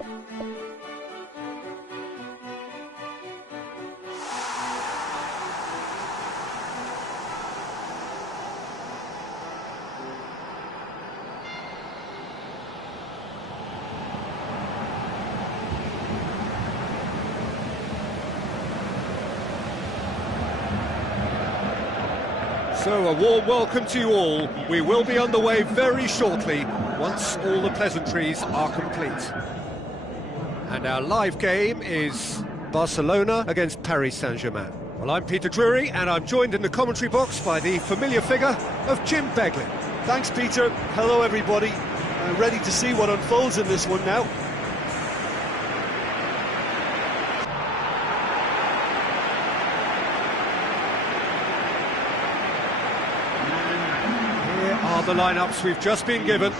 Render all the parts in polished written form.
So, a warm welcome to you all. We will be underway very shortly, once all the pleasantries are complete. And our live game is Barcelona against Paris Saint-Germain. Well, I'm Peter Drury, and I'm joined in the commentary box by the familiar figure of Jim Beglin. Thanks, Peter. Hello, everybody. I'm ready to see what unfolds in this one now. The lineups we've just been given.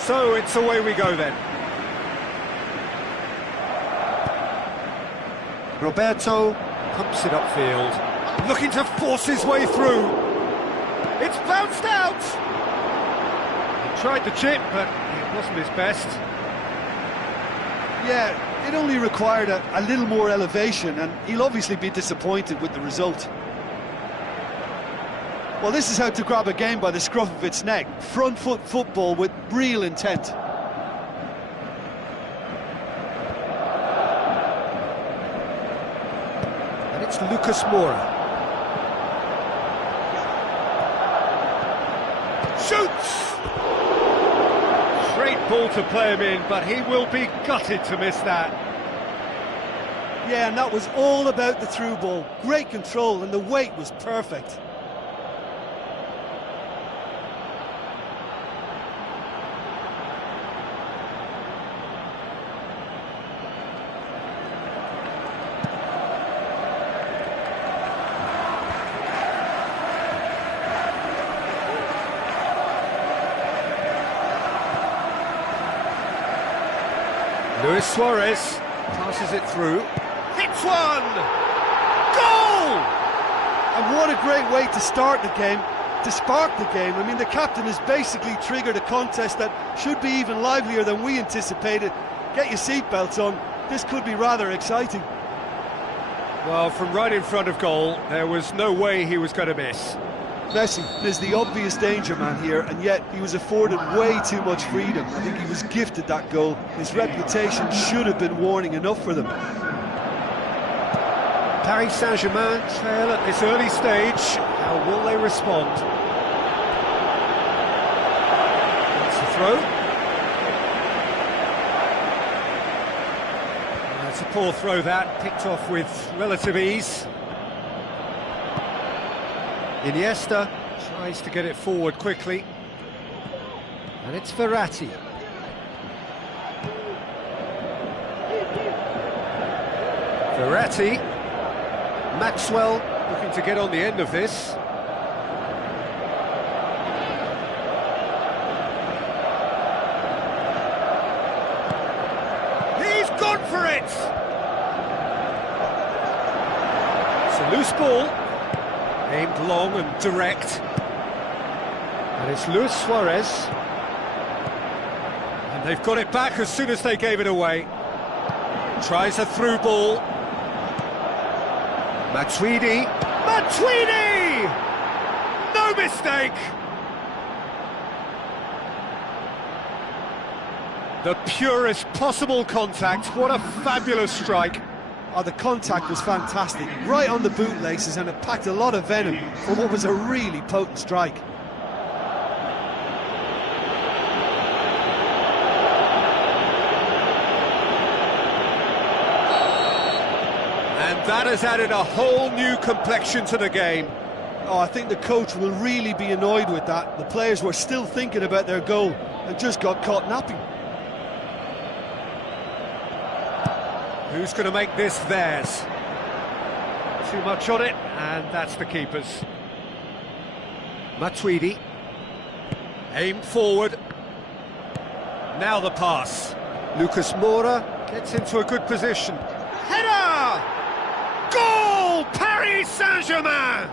So it's away we go then. Roberto pumps it upfield, looking to force his way through. It's bounced out! He tried the chip, but it wasn't his best. Yeah, it only required a little more elevation, and he'll obviously be disappointed with the result. Well, this is how to grab a game by the scruff of its neck. Front foot football with real intent. And it's Lucas Moura. Shoots! Great ball to play him in, but he will be gutted to miss that. Yeah, and that was all about the through ball. Great control, and the weight was perfect. Luis Suarez passes it through, hits one! Goal! And what a great way to start the game, to spark the game. I mean, the captain has basically triggered a contest that should be even livelier than we anticipated. Get your seatbelts on, this could be rather exciting. Well, from right in front of goal, there was no way he was going to miss. Messi is the obvious danger man here, and yet he was afforded way too much freedom. I think he was gifted that goal. His reputation should have been warning enough for them. Paris Saint-Germain trail at this early stage. How will they respond? That's a throw. It's a poor throw that, picked off with relative ease. Iniesta tries to get it forward quickly, and it's Verratti. Verratti, Maxwell looking to get on the end of this. He's gone for it! It's a loose ball. Aimed long and direct. And it's Luis Suarez. And they've got it back as soon as they gave it away. Tries a through ball. Matuidi. Matuidi! No mistake! The purest possible contact. What a fabulous strike. Oh, the contact was fantastic, right on the bootlaces, and it packed a lot of venom for what was a really potent strike. And that has added a whole new complexion to the game. Oh, I think the coach will really be annoyed with that. The players were still thinking about their goal and just got caught napping. Who's going to make this theirs? Too much on it, and that's the keeper's. Matuidi. Aimed forward. Now the pass. Lucas Moura gets into a good position. Header! Goal! Paris Saint-Germain!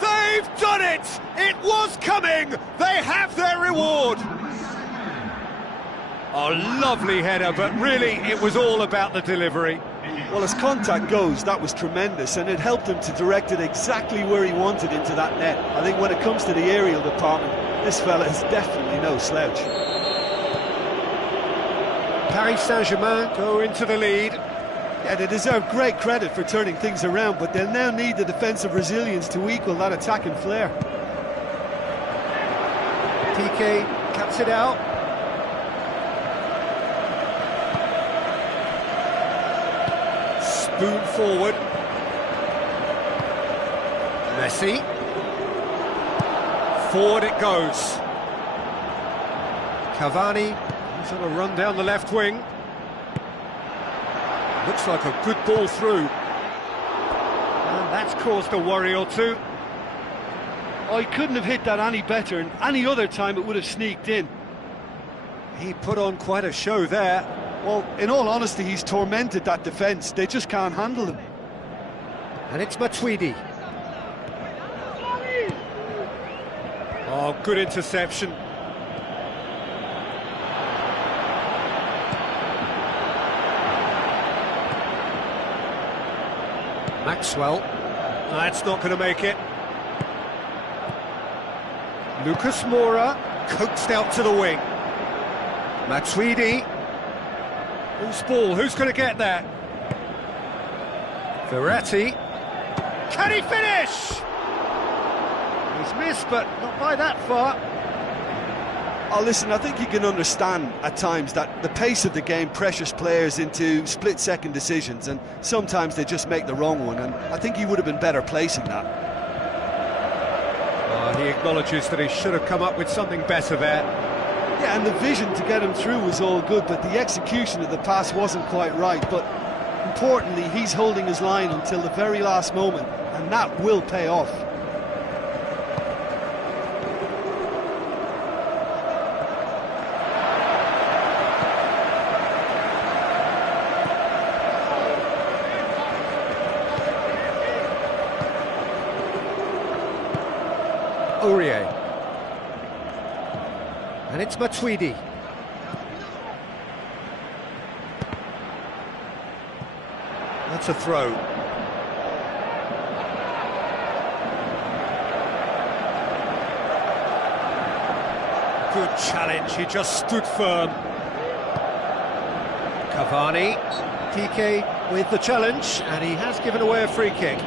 They've done it! It was coming! They have their reward! A lovely header, but really it was all about the delivery. Well, as contact goes, that was tremendous, and it helped him to direct it exactly where he wanted into that net. I think when it comes to the aerial department, this fella is definitely no slouch. Paris Saint-Germain go into the lead. Yeah, they deserve great credit for turning things around, but they'll now need the defensive resilience to equal that attacking flair. PK cuts it out. Spoon forward. Messi. Forward it goes. Cavani, he's on a run down the left wing. Looks like a good ball through. And that's caused a worry or two. Oh, he couldn't have hit that any better, and any other time it would have sneaked in. He put on quite a show there. Well, in all honesty, he's tormented that defence. They just can't handle him. And it's Matuidi. Oh, good interception. Maxwell. That's not going to make it. Lucas Moura coaxed out to the wing. Matuidi. Loose ball, who's going to get that? Verratti. Can he finish? He's missed, but not by that far. Oh, listen, I think you can understand at times that the pace of the game pressures players into split-second decisions, and sometimes they just make the wrong one, and I think he would have been better placing that. He acknowledges that he should have come up with something better there. Yeah, and the vision to get him through was all good, but the execution of the pass wasn't quite right. But importantly, he's holding his line until the very last moment, and that will pay off. Aurier. And it's Matuidi. That's a throw. Good challenge, he just stood firm. Cavani. PK with the challenge, and he has given away a free kick.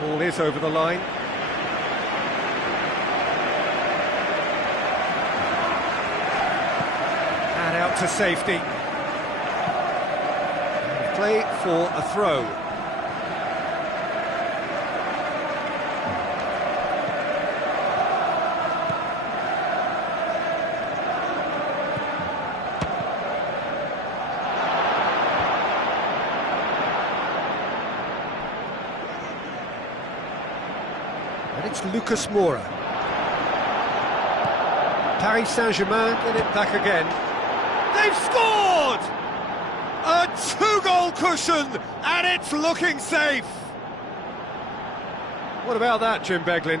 Ball is over the line. And out to safety. And play for a throw. And it's Lucas Moura. Paris Saint-Germain get it back again. They've scored! A two-goal cushion, and it's looking safe. What about that, Jim Beglin?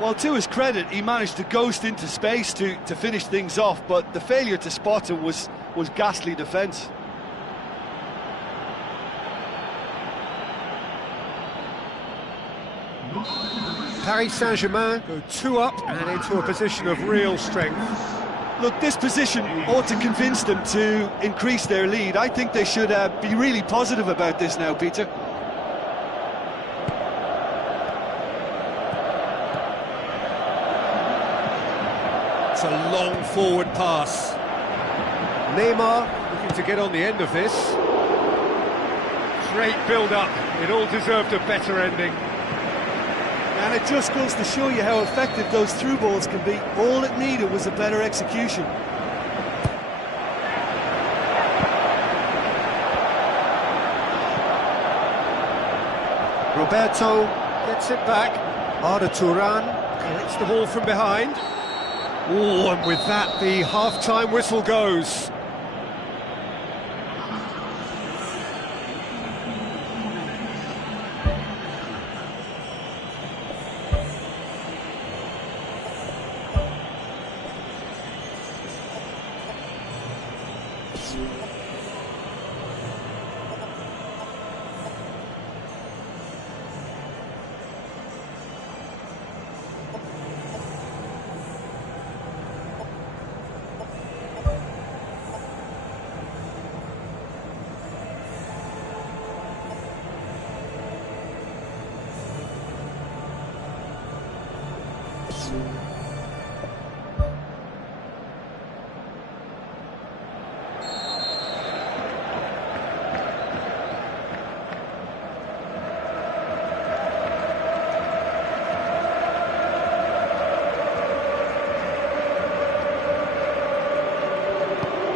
Well, to his credit, he managed to ghost into space to finish things off, but the failure to spot him was ghastly defence. Paris Saint-Germain go 2 up and into a position of real strength. Look, this position ought to convince them to increase their lead. I think they should be really positive about this now, Peter. forward pass. Neymar looking to get on the end of this. Great build-up, it all deserved a better ending. And it just goes to show you how effective those through balls can be. All it needed was a better execution. Roberto gets it back. Arda Turan collects the ball from behind. Oh, and with that, the half-time whistle goes.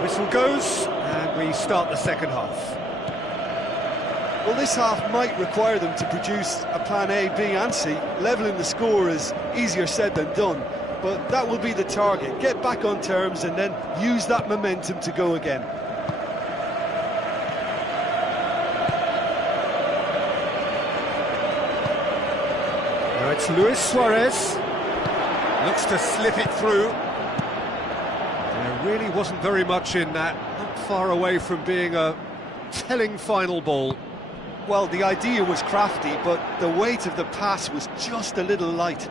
Whistle goes, and we start the second half. Well, this half might require them to produce a plan A, B and C. Levelling the score is easier said than done, but that will be the target. Get back on terms and then use that momentum to go again. Now it's Luis Suarez. Looks to slip it through. There really wasn't very much in that. Not far away from being a telling final ball. Well, the idea was crafty, but the weight of the pass was just a little light.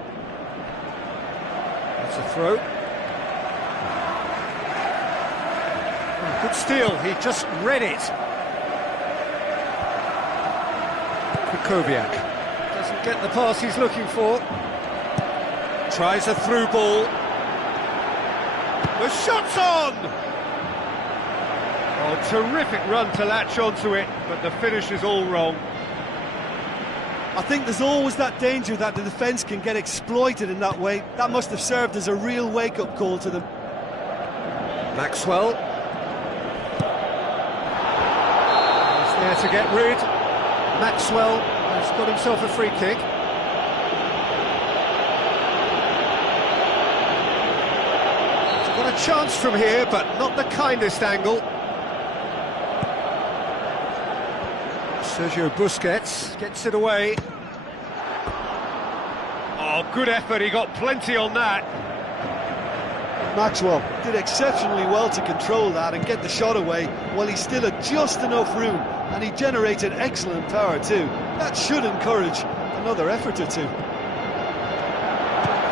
That's a throw. Oh, good steal, he just read it. Kukoviak doesn't get the pass he's looking for. Tries a through ball. The shot's on! Oh, terrific run to latch onto it, but the finish is all wrong. I think there's always that danger that the defence can get exploited in that way. That must have served as a real wake-up call to them. Maxwell. He's there to get rid. Maxwell has got himself a free kick. He's got a chance from here, but not the kindest angle. Sergio Busquets gets it away. Oh, good effort, he got plenty on that. Maxwell did exceptionally well to control that and get the shot away while he still had just enough room, and he generated excellent power too. That should encourage another effort or two.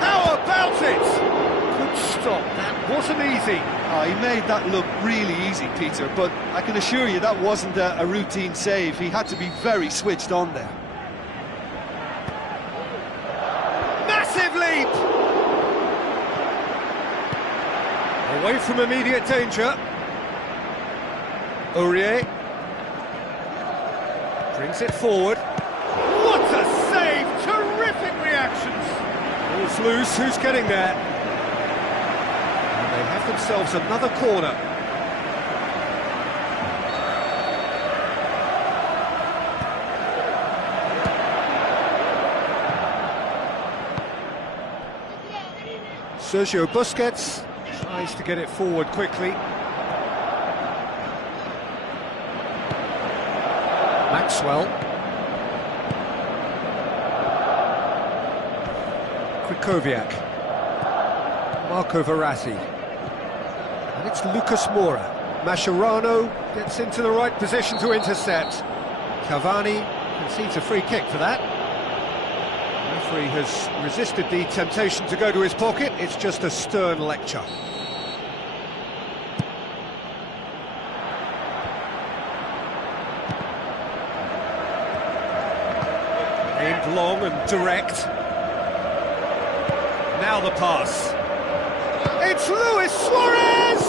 How about it? Good stop, that wasn't easy. Oh, he made that look really easy, Peter, but I can assure you that wasn't a routine save. He had to be very switched on there. Massive leap! Away from immediate danger. Aurier brings it forward. What a save! Terrific reactions! Ball's loose, who's getting there? And they have themselves another corner. Sergio Busquets tries to get it forward quickly. Maxwell. Kukoviak. Marco Verratti. And it's Lucas Moura. Mascherano gets into the right position to intercept. Cavani concedes a free kick for that. The referee has resisted the temptation to go to his pocket. It's just a stern lecture. Aimed long and direct. Now the pass. It's Luis Suarez!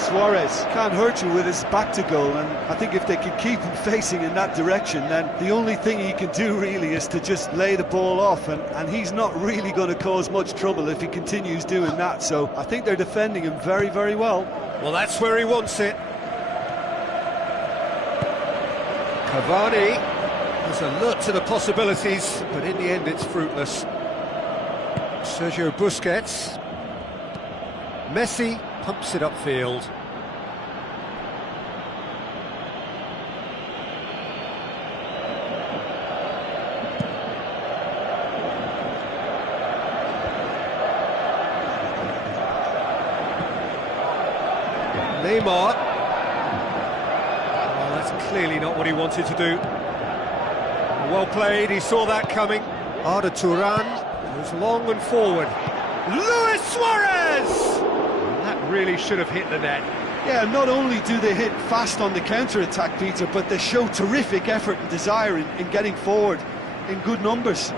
Suarez can't hurt you with his back to goal, and I think if they can keep him facing in that direction, then the only thing he can do really is to just lay the ball off, and he's not really going to cause much trouble if he continues doing that. So I think they're defending him very, very well. Well, that's where he wants it. Cavani has alert to the possibilities, but in the end it's fruitless. Sergio Busquets. Messi pumps it upfield. Neymar. Oh, that's clearly not what he wanted to do. Well played, he saw that coming. Arda Turan goes long and forward. Luis Suarez! That really should have hit the net. Yeah, not only do they hit fast on the counter-attack, Peter, but they show terrific effort and desire in getting forward in good numbers.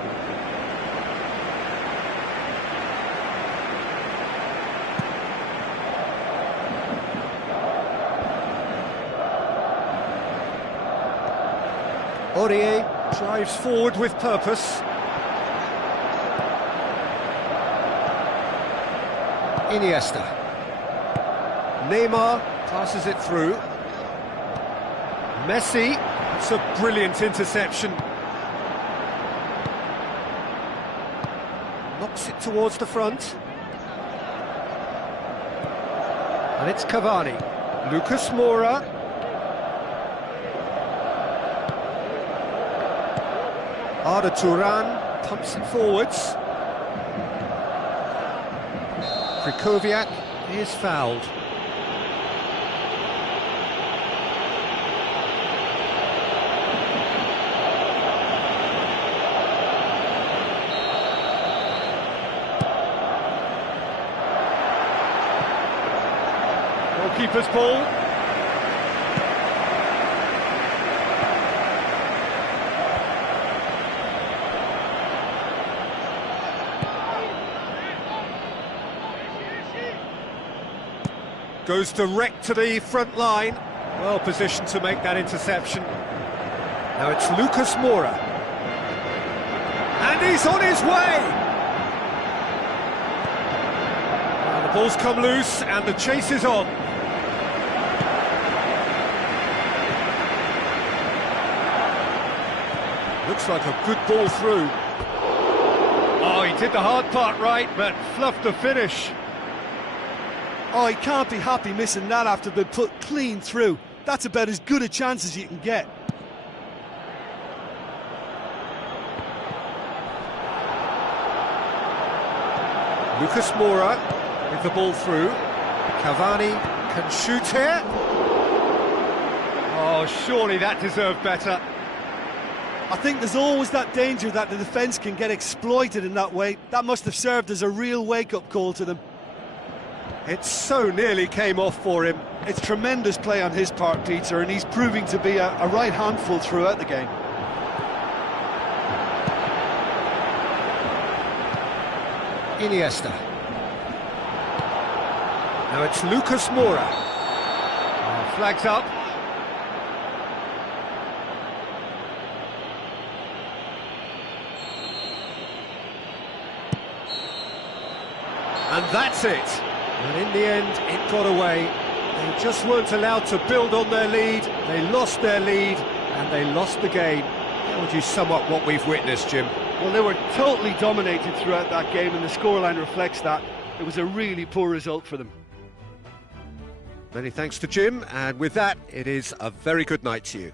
Aurier drives forward with purpose. Iniesta. Neymar passes it through. Messi, it's a brilliant interception. Knocks it towards the front. And it's Cavani. Lucas Moura. Arda Turan pumps it forwards. Krychowiak is fouled. Goalkeeper's ball. Goes direct to the front line. Well positioned to make that interception. Now it's Lucas Moura. And he's on his way! Now the ball's come loose and the chase is on. Looks like a good ball through. Oh, he did the hard part right, but fluffed the finish. Oh, he can't be happy missing that after being put clean through. That's about as good a chance as you can get. Lucas Moura with the ball through. Cavani can shoot here. Oh, surely that deserved better. I think there's always that danger that the defence can get exploited in that way. That must have served as a real wake-up call to them. It so nearly came off for him. It's tremendous play on his part, Peter, and he's proving to be a right handful throughout the game. Iniesta. Now it's Lucas Moura. Flags up. And that's it. And in the end, it got away. They just weren't allowed to build on their lead. They lost their lead, and they lost the game. How would you sum up what we've witnessed, Jim? Well, they were totally dominated throughout that game, and the scoreline reflects that. It was a really poor result for them. Many thanks to Jim, and with that, it is a very good night to you.